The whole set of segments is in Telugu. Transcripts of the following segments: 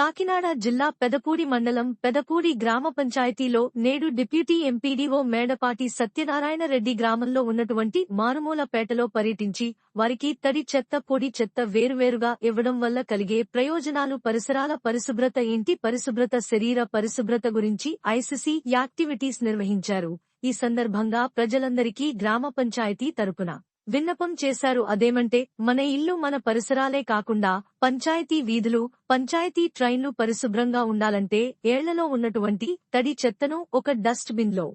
కాకినాడ జిల్లా పెదపూడి మండలం పెదపూడి గ్రామ పంచాయతీలో నేడు డిప్యూటీ ఎంపీడీఓ మేడపాటి సత్యనారాయణ రెడ్డి గ్రామంలో ఉన్నటువంటి మారుమూల పేటలో పర్యటించి వారికి తడి చెత్త పొడి చెత్త వేరువేరుగా ఇవ్వడం వల్ల కలిగే ప్రయోజనాలు పరిసరాల పరిశుభ్రత ఇంటి పరిశుభ్రత శరీర పరిశుభ్రత గురించి ఐసీసీ యాక్టివిటీస్ నిర్వహించారు। ఈ సందర్భంగా ప్రజలందరికీ గ్రామ పంచాయతీ తరపున విన్నపం చేశారు। అదేమంటే మన ఇల్లు మన పరిసరాలే కాకుండా పంచాయతీ వీధులు పంచాయతీ ట్రైన్లు పరిశుభ్రంగా ఉండాలంటే ఏళ్లలో ఉన్నటువంటి తడి చెత్తను ఒక డస్ట్ బిన్లో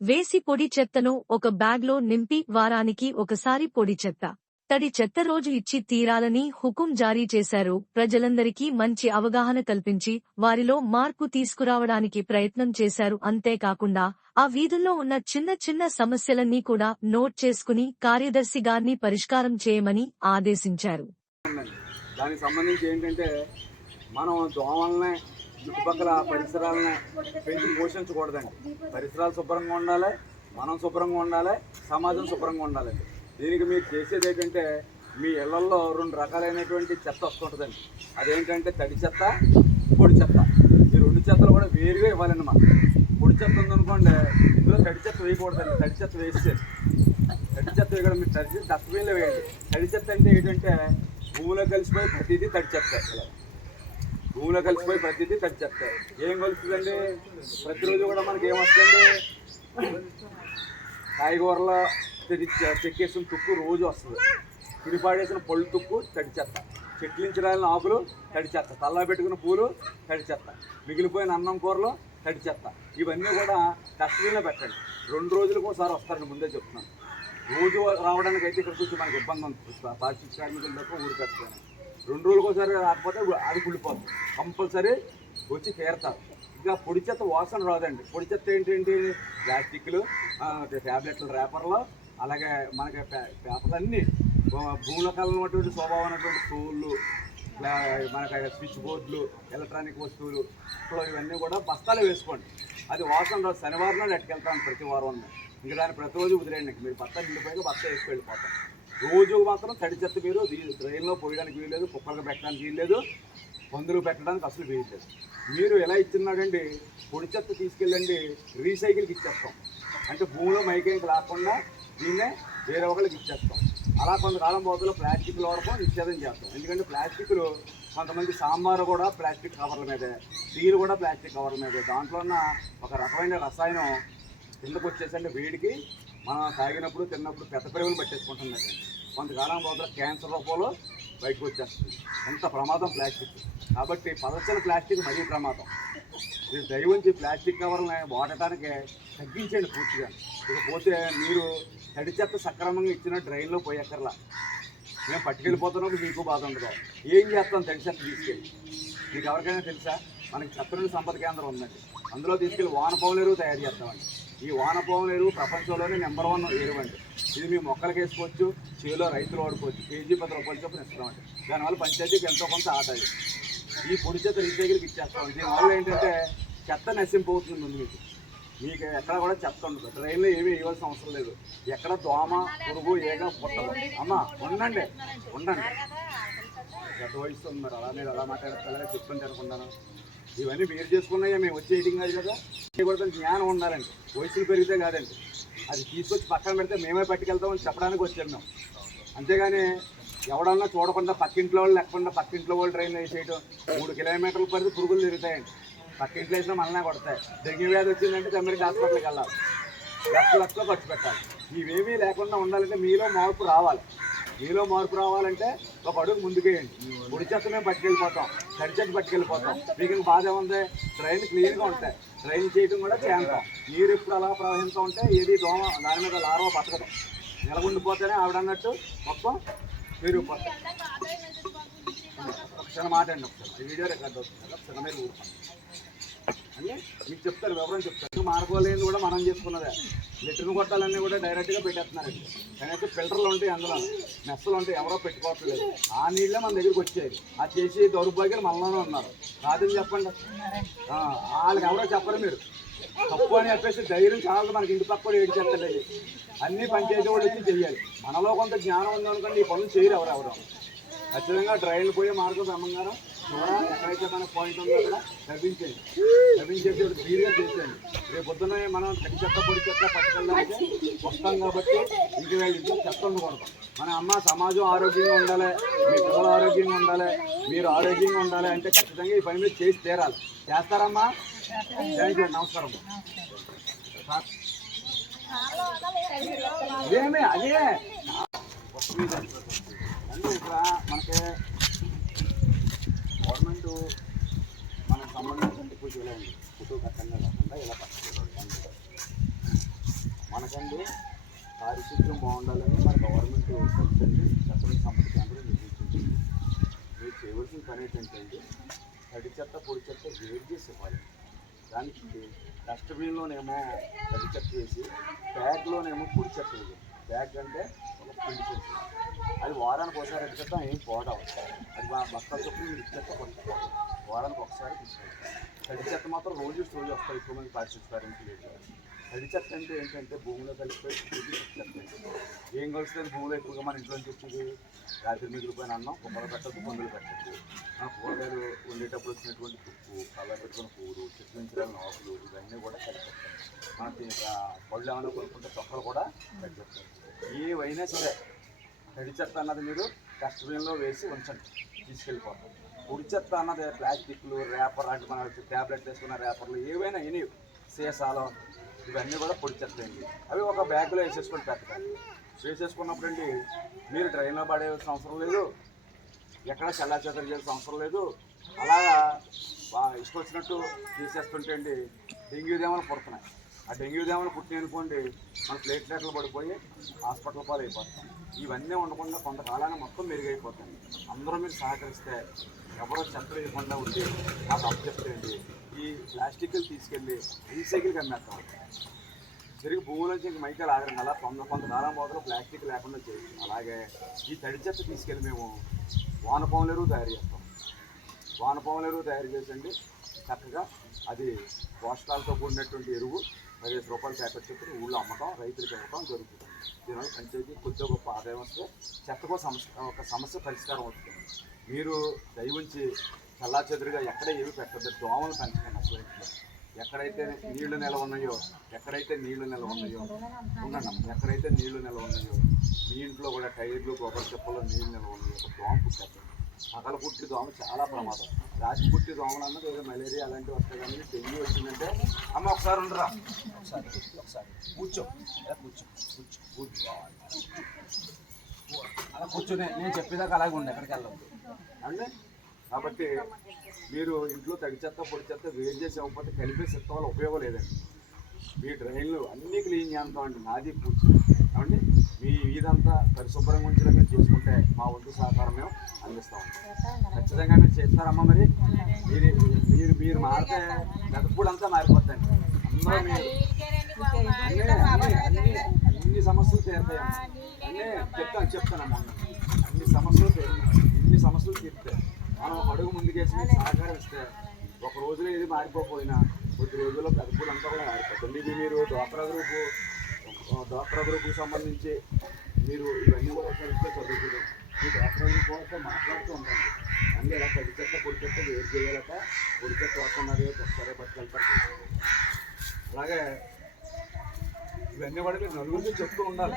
వేసి పొడి చెత్తను ఒక బ్యాగ్లో నింపి వారానికి ఒకసారి పొడి చెత్త తడి చెత్త రోజు ఇచ్చి తీరాలని హుకుం జారీ చేశారు। ప్రజలందరికీ మంచి అవగాహన కల్పించి వారిలో మార్పు తీసుకురావడానికి ప్రయత్నం చేశారు। అంతేకాకుండా ఆ వీధుల్లో ఉన్న చిన్న చిన్న సమస్యలన్నీ కూడా నోట్ చేసుకుని కార్యదర్శి గారిని పరిష్కారం చేయమని ఆదేశించారు। దానికి సంబంధించి ఏంటంటే మనం దోమల్ని చుట్టుపక్కల పరిసరాలని పెంచి పోషించకూడదండి। పరిసరాలు శుభ్రంగా ఉండాలి, మనం శుభ్రంగా ఉండాలి, సమాజం శుభ్రంగా ఉండాలండి। దీనికి మీరు చేసేది ఏంటంటే మీ ఇళ్లలో 2 రకాలైనటువంటి చెత్త వస్తుంటుందండి। అదేంటంటే తడి చెత్త, పొడి చెత్త। ఈ 2 చెత్తలు కూడా వేరుగా ఇవ్వాలండి। మనం పొడి చెత్త ఉందనుకోండి, ఇందులో తడి చెత్త వేయకూడదండి। తడి చెత్త వేస్తే తడి చెత్త వేయడం మీరు తడి డస్ట్బిన్లో వేయండి। తడి చెత్త అంటే ఏంటంటే భూమిలో కలిసిపోయి ప్రతిదీ తడి చెత్త, భూమిలో కలిసిపోయి ప్రతిదీ తడి చెత్త। ఏం కలుస్తుందండి? ప్రతిరోజు కూడా మనకి ఏమొస్తుందండి? కాయగూరలో చెక్కేసిన తుక్కు రోజు వస్తుంది, పిడిపాడేసిన పళ్ళు తుక్కు తడి చెత్త, చెట్లించి రాలిన ఆకులు తడి చెత్త, తల్లా పెట్టుకున్న పూలు తడి చెత్త, మిగిలిపోయిన అన్నం కూరలు తడి చెత్త। ఇవన్నీ కూడా డస్ట్బిన్లో పెట్టండి। 2 రోజులకు ఒకసారి వస్తారండి, ముందే చెప్తున్నాను। రోజు రావడానికి అయితే ఇక్కడ కొంచెం మనకి ఇబ్బంది ఉంది, పారిశుద్ధ్య కార్మికుల తప్ప ఊరికి వస్తాను। 2 రోజులకు ఒకసారి రాకపోతే అది కుళ్ళిపోతుంది, కంపల్సరీ వచ్చి తీరతారు। ఇంకా పొడి చెత్త వాసన రాదండి। పొడి చెత్త ఏంటంటే ప్లాస్టిక్లు, ట్యాబ్లెట్ల రేపర్లు, అలాగే మనకి పేపర్లు అన్నీ భూమిలో కలిగినటువంటి స్వభావం అనేటువంటి టూళ్ళు, మనకి స్విచ్ బోర్డులు, ఎలక్ట్రానిక్ వస్తువులు, ఇవన్నీ కూడా బస్తాలు వేసుకోండి। అది వాసన రాదు। శనివారం నాడు ఎట్టుకెళ్తాను ప్రతి వారం, ఇంకా దాన్ని ప్రతిరోజు వదిలేయండి। మీరు బస్తా నిండిపోయి బస్తా వేసుకెళ్ళిపోతాం। రోజు మాత్రం తడి చెత్త మీరు ట్రైన్లో పోయడానికి వీల్లేదు, కుక్కలకు పెట్టడానికి వీల్లేదు, పందులు పెట్టడానికి అసలు వీల్లేదు। మీరు ఎలా ఇచ్చినాడండి, పొడి చెత్త తీసుకెళ్ళండి రీసైకిల్కి ఇచ్చేస్తాం, అంటే భూమిలో మైకేంకి రాకుండా దీన్నే వేరే ఒకరికి ఇచ్చేస్తాం। అలా కొంతకాలం పోతులో ప్లాస్టిక్లు వాడకం నిషేధం చేస్తాం। ఎందుకంటే ప్లాస్టిక్లు కొంతమంది సాంబారు కూడా ప్లాస్టిక్ కవర్ల మీదే, టీలు కూడా ప్లాస్టిక్ కవర్ల మీదే, దాంట్లో ఉన్న ఒక రకమైన రసాయనం కిందకు వచ్చేసండి వేడికి మనం తాగినప్పుడు తిన్నప్పుడు పెద్ద పెరుగులు పట్టేసుకుంటుంది। కొంతకాలం పోతులో క్యాన్సర్ రూపంలో బయటకు వచ్చేస్తుంది। ఎంత ప్రమాదం ప్లాస్టిక్ కాబట్టి పలచని ప్లాస్టిక్ మరీ ప్రమాదం। మీరు దయవుంచి ప్లాస్టిక్ కవర్లని వాడటానికి తగ్గించండి పూర్తిగా। ఇకపోతే మీరు తడి చెత్త సక్రమంగా ఇచ్చిన డ్రైన్లో పోయక్కర్లా, మేము పట్టుకెళ్ళిపోతున్నప్పుడు మీకు బాధ ఉండదు। ఏం చేస్తాం తడి చెత్త తీసుకెళ్ళి? మీకు ఎవరికైనా తెలుసా? మనకి చెత్తనుడి సంపద కేంద్రం ఉందండి, అందులో తీసుకెళ్ళి వానపాముల ఎరువు తయారు చేస్తామండి। ఈ వానపాముల ఎరువు ప్రపంచంలోనే నెంబర్ 1 ఎరువు అండి। ఇది మీ మొక్కలకి వేసుకోవచ్చు, చేలో రైతులు వాడుకోవచ్చు, కేజీ 10 రూపాయలు చొప్పున ఇస్తామండి। దానివల్ల పంచాయతీకి ఎంతో కొంత ఆదాయం। ఈ పొడి చెత్త రీసైకిల్కి ఇచ్చేస్తాం। దీనివల్ల ఏంటంటే చెత్త నశింపవుతుంది। ముందు మీకు ఎక్కడ కూడా చెత్త ఉండదు, ట్రైన్లో ఏమీ వేయవలసిన అవసరం లేదు, ఎక్కడ దోమ పురుగు ఏగా పుట్టదు। అమ్మ ఉండండి గత వయసు ఉంది, మరి అలా మీరు అలా మాట్లాడతా చెప్పుకొని అనుకున్నాను। ఇవన్నీ మీరు చేసుకున్నాయా, మేము వచ్చి వేయటం కాదు కదా। కూడా జ్ఞానం ఉండాలండి, వయసులు పెరిగితే కాదండి। అది తీసుకొచ్చి పక్కన పెడితే మేమే పట్టుకెళ్తామని చెప్పడానికి వచ్చాం మేము, అంతేగాని ఎవడన్నా చూడకుండా పక్కింట్లో వాళ్ళు లేకుండా పక్కింట్లో వాళ్ళు ట్రైన్ వేసేయటం। 3 కిలోమీటర్ల పరిధి పురుగులు తిరుగుతాయండి, పక్కింట్లో వేసినా మననే కొడతాయి। డెంగ్యూ వ్యాధి వచ్చిందంటే అమెరికా హాస్పిటల్కి వెళ్ళాలి, లక్షలు ఖర్చు పెట్టాలి। ఇవేమీ లేకుండా ఉండాలంటే మీలో మార్పు రావాలి। మీలో మార్పు రావాలంటే ఒక అడుగు ముందుకేయండి। పొడి చెత్త మేము పట్టుకెళ్ళిపోతాం, తడి చెత్త పట్టుకెళ్ళిపోతాం। మీకు బాధ ఉంది, ట్రైన్ క్లీన్గా ఉంటాయి, ట్రైన్ చేయడం కూడా చేస్తాం। నీరు ఎప్పుడు అలా ప్రవహిస్తూ ఉంటే ఏది దోమ దాని మీద లారవ బతకదు, నిలబడిపోతేనే ఆవిడ అన్నట్టు మొత్తం పెరిగిపోతాయి। ఒక చిన్న మాట అండి, ఒకసారి వీడియో రికార్డ్ అవుతుంది కదా, చిన్న మీద ఊరుకోండి అని మీకు చెప్తారు, వివరం చెప్తారు। మార్గోలేని కూడా మనం చేసుకున్నదే, లిటర్ను కొట్టాలన్నీ కూడా డైరెక్ట్గా పెట్టేస్తున్నారండి। కనీసం ఫిల్టర్లు ఉంటాయి, అందులో మెస్సులు ఉంటాయి, ఎవరో పెట్టుకోవట్లేదు। ఆ నీళ్ళే మన దగ్గరికి వచ్చాయి, అది చేసి దౌర్భాగ్యాలు మనలోనే ఉన్నారు। కాదని చెప్పండి, వాళ్ళకి ఎవరో చెప్పరు, మీరు తప్పు అని చెప్పేసి ధైర్యం చాలా మనకి ఇంటి పక్క కూడా ఏడు చేస్తలేదు। అన్ని పంచాయతీ వాళ్ళు వచ్చి చెయ్యాలి। మనలో కొంత జ్ఞానం ఉందనుకోండి ఈ పనులు చేయరు ఎవరెవరో। ఖచ్చితంగా డ్రైన్లు పోయే మార్గం బ్రహ్మంగారం చూడ ఎక్కడైతే మన పాయింట్ ఉందో అక్కడ తగ్గించేయండి. తగ్గించేసి క్లియర్గా చేసేయండి. రేపు పొద్దున్న మనం తడి చెత్త పొడి చెత్త పట్టుకెళ్ళడానికి వస్తాం కాబట్టి ఇంటి వెళ్ళి చెత్త ఉండకూడదు. మన అమ్మ సమాజం ఆరోగ్యంగా ఉండాలి, మీ పిల్లలు ఆరోగ్యంగా ఉండాలి, మీరు ఆరోగ్యంగా ఉండాలి అంటే ఖచ్చితంగా ఈ పని మీద చేసి తీరాలి. చేస్తారమ్మా? Thank you. నమస్కారం. అదేమే అదే అంటే ఇక్కడ మనకి గవర్నమెంట్ మనకు సంబంధించిన పూజలండి ఫోటో కట్టంగా కాకుండా ఇలా పట్టుకోవాలి. మనకండి పారిశుద్ధ్యం బాగుండాలని మన గవర్నమెంట్ కలిసండి చట్టం సంపత్తి కేంద్రం నిర్మించింది. మీరు చేయవలసిన పని ఏంటంటే తడి చెత్త పొడి చెత్త వేరు చేసి ఇవ్వాలి. దానికి డస్ట్బిన్లోనేమో తడి చెత్త వేసి బ్యాగ్లోనేమో పొడి చెత్త వేసి. బ్యాగ్ అంటే ఒక పిండి చెత్త, అది వారానికి ఒకసారి ఎట్టుకెళ్తా ఏం పోవడం. అది బస్తాల చొప్పున మీరు చెత్త కొట్టుకోవాలి. వారానికి ఒకసారి తీసుకోవాలి. తడి చెత్త మాత్రం రోజు వస్తాయి. ఎక్కువ మంది పారిశుద్ధ్యం లేదు. తడి చెత్త అంటే ఏంటంటే భూమిలో కలిసిపోయి చెత్త. ఏం కలుస్తుంది భూమిలో? ఎక్కువగా మన ఇంట్లో వచ్చేది రాత్రి మిగిలిపోయిన అన్నం, కుమ్మలు పెట్టద్దు, పందులు పెట్టద్దు. మన కూరగాయలు వండేటప్పుడు వచ్చినటువంటి తుప్పు, కళ్ళ పెట్టుకున్న పూలు, చెట్టు నుంచి రాని ఆకులు, ఇవన్నీ కూడా కలిపేస్తాయి. మనకి పళ్ళు ఏమైనా కొనుక్కుంటే తొక్కలు కూడా కలిపేస్తాయి. ఏవైనా సరే తడి చెత్త అన్నది మీరు డస్ట్బిన్లో వేసి ఉంచండి, తీసుకెళ్ళిపోతాం. పొడి చెత్త అన్నది ప్లాస్టిక్లు, రేపర్ లాంటి మన ట్యాబ్లెట్ వేసుకున్న రేపర్లు ఏవైనా ఎన్ని సీసాలు ఇవన్నీ కూడా పొడి చెత్త అండి. అవి ఒక బ్యాగ్లో వేసేసుకొని పెట్టాలి. వేసేసుకున్నప్పుడు అండి మీరు డ్రైన్లో పడేయాల్సిన అవసరం లేదు, ఎక్కడ చల్లాచెదరు చేయాల్సిన అవసరం లేదు. అలాగా ఇష్టం వచ్చినట్టు తీసేస్తుంటే అండి డెంగ్యూ దోమలు పుడుతున్నాయి. ఆ డెంగ్యూ దోమలు పుట్టిన అనుకోండి మన ప్లేట్లెట్లు పడిపోయి హాస్పిటల్ పాలు అయిపోతాం. ఇవన్నీ ఉండకుండా కొంతకాలాన్ని మొత్తం మెరుగైపోతాయి. అందరూ మీరు సహకరిస్తే ఎవరో చెత్త వేయకుండా ఉండి నాకు అప్పచెప్తండి ఈ ప్లాస్టిక్లు తీసుకెళ్ళి రీసైకిల్కి అమ్మేస్తాం. తిరిగి భూములోంచి ఇంక మైకాలు ఆగరండి. అలా కొంతకాలం మొదలు ప్లాస్టిక్ లేకుండా చేయొచ్చు. అలాగే ఈ తడి చెత్త తీసుకెళ్ళి మేము వానపాముల ఎరువు తయారు చేస్తాం. వానపాముల ఎరువు తయారు చేసండి చక్కగా అది పోషకాలతో కూడినటువంటి ఎరువు 15 రూపాయలు ప్యాకెట్ చెప్పి ఊళ్ళో అమ్మటం, రైతులకు ఇవ్వటం జరుగుతుంది. దీనివల్ల పంచాయతీ కొద్దిగా గొప్ప ఆదాయం వస్తే చెత్తకో ఒక సమస్య పరిష్కారం అవుతుంది. మీరు దయవుంచి చల్లాచెదురుగా ఎక్కడ ఏవి పెట్టద్దు. దోమలు పెంచకండి. అసలు ఎక్కడైతే నీళ్లు నిల్వ ఉన్నాయో ఎక్కడైతే నీళ్లు నిల్వ ఉన్నాయో మీ ఇంట్లో కూడా టైర్లు, కొబ్బరి చెప్పలో నీళ్లు నిల్వ ఉన్నాయో ఒక దోమ పుట్టేస్తుంది. పగల పుట్టి దోమ చాలా ప్రమాదం. రాత్రి పుట్టి దోమలు అన్నది ఏదో మలేరియా అలాంటివి వస్తాయి. కానీ డెంగ్యూ వచ్చిందంటే అమ్మ ఒకసారి ఉండరా, ఒకసారి కూర్చో అలా కూర్చొని నేను చెప్పేదాకా అలాగే ఉండే ఎక్కడికి వెళ్ళదు అంటే. కాబట్టి మీరు ఇంట్లో తడి చెత్త పొడి చెత్త వేరు చేసి ఇవ్వకపోతే కలిపేసి ఇస్తాం వల్ల ఉపయోగం లేదండి. మీ డ్రైన్లు అన్నీ క్లీన్ చేస్తామండి, నాది పూర్తి కాబట్టి మీ ఇదంతా పరిశుభ్రంగా ఉంచడం మీరు చేసుకుంటే మా వంతు సహకారం మేము అందిస్తామండి. ఖచ్చితంగా మీరు చేస్తారమ్మా. మరి మీరు మారితే గతపూడంతా మారిపోతాయండి. అందరూ మీరు అన్ని సమస్యలు తీరుతాయమ్మా. చెప్తానమ్మా అన్ని సమస్యలు తీరుతాయి. మనం అడుగు ముందుకేసి మీరు సహకరిస్తే ఒక రోజులో ఏది మారిపోయినా కొద్ది రోజుల్లో గతపూడు అంతా కూడా మారిపోతుంది. ఇది మీరు డ్వాక్రా గ్రూప్కి సంబంధించి మీరు ఇవన్నీ కూడా కలిస్తే చదువుతుంది. మీ డ్వాక్రా గ్రూప్ వస్తే మాట్లాడుతూ ఉండండి. అన్నీ ఇలా తడి చెత్త పొడి చెత్త వేరు చేయాలట, పొడి చెత్త వస్తున్నది ఒకసారి పట్టుకెళ్తారు. అలాగే ఇవన్నీ కూడా మీరు నలుగురికి చెప్తూ ఉండాలి.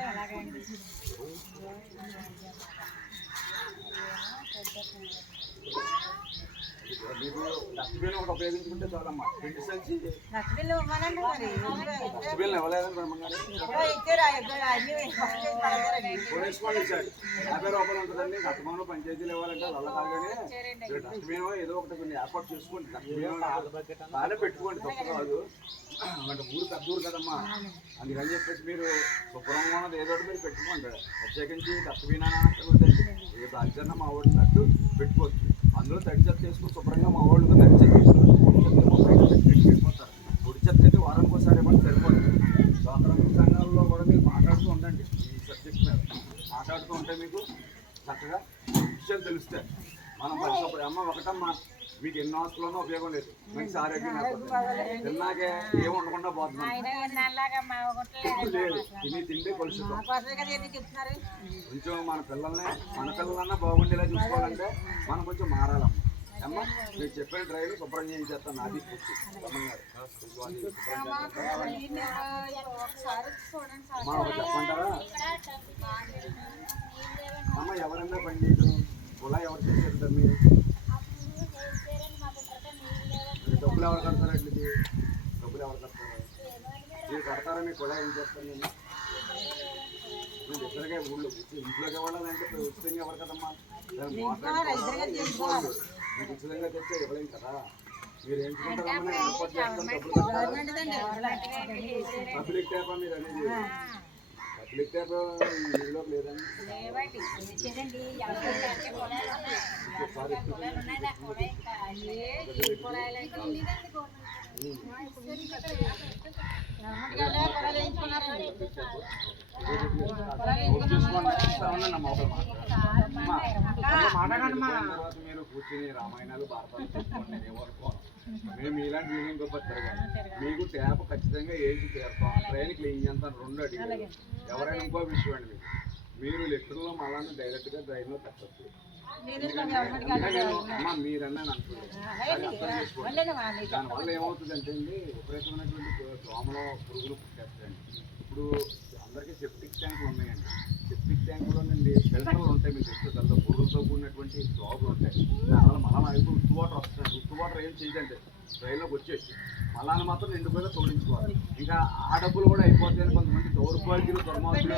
మీకు డస్ట్బిన్ ఒకటి ఉపయోగించుకుంటే చాలమ్మా. పిండి సంచి డస్ట్బిన్ ఇవ్వలేదని బ్రహ్మంగారు కొనేసుకోండి. ఇచ్చాడు 50 రూపాయలు ఉంటుందండి. గతంలో పంచాయతీలు ఇవ్వాలంటే వాళ్ళ కాగానే డస్ట్బిన్ ఏదో ఒకటి కొన్ని ఏర్పాటు చేసుకోండి. డస్ట్బిన్ బాగానే పెట్టుకోండి, తప్పు కాదు. అంటే ఊరు పెద్ద ఊరు కదమ్మా, అందుకని చెప్పేసి మీరు శుభ్రంగా ఉన్నది ఏదో ఒకటి మీరు పెట్టుకోండి. ప్రత్యేకించి డస్ట్బిన్ అంటే ఏ బాధ్యత మా ఓడినట్టు పెట్టుకోవచ్చు. అందులో తడి చెత్త వేసుకుని శుభ్రంగా మా వాళ్ళు తడి చెత్త వేసుకుని వెళ్ళిపోతారు. పొడి చెత్త అయితే వారానికి ఒకసారి ఏమన్నా సరిపోతుంది. డ్వాక్రా సంఘాలలో కూడా మీరు మాట్లాడుతూ ఉండండి. ఈ సబ్జెక్ట్ మీద మాట్లాడుతూ ఉంటే మీకు చక్కగా విషయాలు తెలుస్తాయి. మనం పరిశుభ్ర అమ్మ ఒకటమ్మా, మీకు ఎన్నో ఆస్తుల్లోనూ ఉపయోగం లేదు. మంచి ఆరోగ్యం తిన్నాకే ఏమి ఉండకుండా పోతున్నాం లేదు. తిండి కలుషితం. కొంచెం మన పిల్లలన్నా బాగుండేలా చూసుకోవాలంటే మనం కొంచెం మారాలమ్మా. అమ్మ మీరు చెప్పిన డ్రైవర్ శుభ్రం చేయించేస్తాను నాది పూర్తి రమ్మన్నారు అమ్మ ఒకటి చెప్పంటారా అమ్మ ఎవరన్నా పని చేయడం కులా ఎవరు చేశారు మీరు డబ్బులు ఎవరు కడతారు అట్లకి డబ్బులు ఎవరు కడతారు మీరు కడతారా మీ కులా ఏం చేస్తాను నేను ఇద్దరుగా ఊళ్ళో ఇంట్లోకి ఇవ్వాలంటే ఉచితంగా ఎవరు కదమ్మా మీకు ఉచితంగా తెచ్చే ఇవ్వలేం కదా మీరు ఎంచుకుంటారమ్మా ఏర్పాటు చేస్తాను పబ్లిక్ ట్యాప్ మీరు అనేది పబ్లిక్ ట్యాప్ ఇందులో లేదండి మీరు కూర్చుని రామాయణాలు భారతాలు చూసుకోండి నేను ఏమనుకోను మేము ఇలాంటి వీడియో గొప్పతారు కానీ మీకు ట్యాప్ ఖచ్చితంగా ఏంటి చేస్తాం ట్రైన్ క్లీన్ చేస్తాను 2 అడిగారు ఎవరైనా ఇంకో విషయం అండి మీరు లెక్కల్లో మళ్ళా డైరెక్ట్గా ట్రైన్లో పెట్టచ్చు అమ్మా మీరన్నా అనుకోండి దానివల్ల ఏమవుతుందంటే అండి విపరీతమైనటువంటి దోమలో పురుగులు పుట్టేస్తాయండి ఇప్పుడు అందరికీ సెప్టిక్ ట్యాంకులు ఉన్నాయండి సెప్టిక్ ట్యాంకులోనండి ఫిల్టర్లు ఉంటాయి మీకు తెలుసు దాంట్లో పురుగులతో కూడినటువంటి జాబులు ఉంటాయి దానివల్ల మళ్ళీ అయితే ఉత్తు వాటర్ వస్తుంది ఉత్తు వాటర్ ఏం చేయదండి ట్రైన్లోకి వచ్చేసి మళ్ళీ మాత్రం నిండుపోయినా తోడించుకోవాలి ఇంకా ఆ డబ్బులు కూడా అయిపోతాయని కొంతమంది దౌర్భాగ్యులు దుర్మార్గులు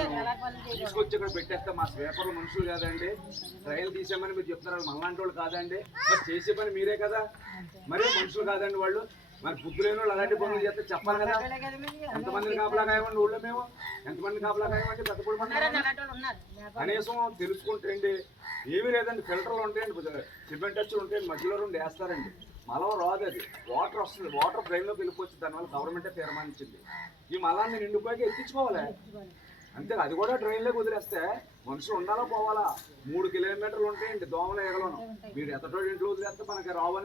తీసుకొచ్చి ఇక్కడ పెట్టేస్తే మా స్లీపర్లు మనుషులు కాదండి ట్రైన్ తీసామని మీరు చెప్తున్నారు మళ్ళాంటి వాళ్ళు కాదండి మరి చేసే పని మీరే కదా మరి మనుషులు కాదండి వాళ్ళు మరి బుద్ధి లేని వాళ్ళు అలాంటి పనులు చేస్తే చెప్పాలి కదా ఎంతమందిని కాపలా కాయమండి ఊళ్ళో మేము ఎంతమంది కాపలా కాయమంటే పెద్ద పొడి కనీసం తెలుసుకుంటే ఏమీ లేదండి ఫిల్టర్లు ఉంటాయండి సిమెంట్ టచ్లు ఉంటాయండి మధ్యలో 2 వేస్తారండి మలం రాదు అది వాటర్ వస్తుంది వాటర్ ట్రైన్లోకి వెళ్ళిపోవచ్చు దానివల్ల గవర్నమెంటే తీర్మానించింది ఈ మలాన్ని నిండిపోయాక ఎత్తించుకోవాలి అంతే అది కూడా ట్రైన్లోకి వదిలేస్తే మనుషులు ఉండాలా పోవాలా 3 కిలోమీటర్లు ఉంటాయండి దోమల ఎగలను మీరు ఎత్తటో ఇంట్లో వదిలేస్తే మనకి రావని